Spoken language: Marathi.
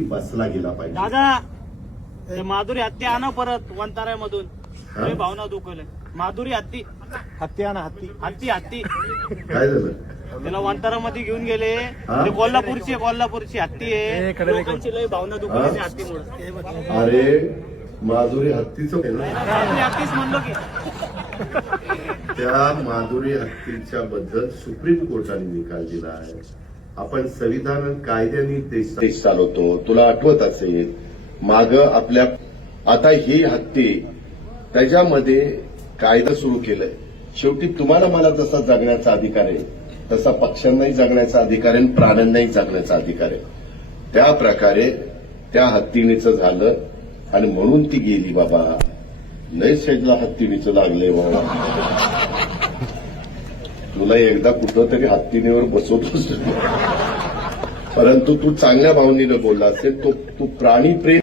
बसला गेला पाहिजे. दादा ते माधुरी हत्ती आणा परत वंताऱ्यामधून. लय भावना दुखवले. माधुरी हत्ती हत्ती आणा हत्ती. हत्ती हत्ती काय झालं? त्याला वंतारामध्ये घेऊन गेले. ते कोल्हापूरची हत्ती आहे. लोकांची लय भावना दुखवली त्या हत्तीमुळे. अरे माधुरी हत्तीचं हत्तीच म्हणलो की त्या माधुरी हत्तीच्या बद्दल सुप्रीम कोर्टाने निकाल दिला आहे. आपण संविधान कायद्याने देश चालवतो. तुला आठवत असेल माग आपल्या आता ही हत्ती त्याच्यामध्ये कायदा सुरू केलाय. शेवटी तुम्हाला मला जसा जगण्याचा अधिकार आहे तसा पक्ष्यांनाही जगण्याचा अधिकार आहे, प्राण्यांनाही जगण्याचा अधिकार आहे. त्या प्रकारे त्या हत्तीणीचं झालं आणि म्हणून ती गेली. बाबा लय शेजला हत्तीणीचं लागले बाबा. तुला एकदा कुठं तरी हत्तीणीवर बसवतोस, परंतु तू चांगल्या भावनेनं बोलला असेल. तू प्राणी प्रेम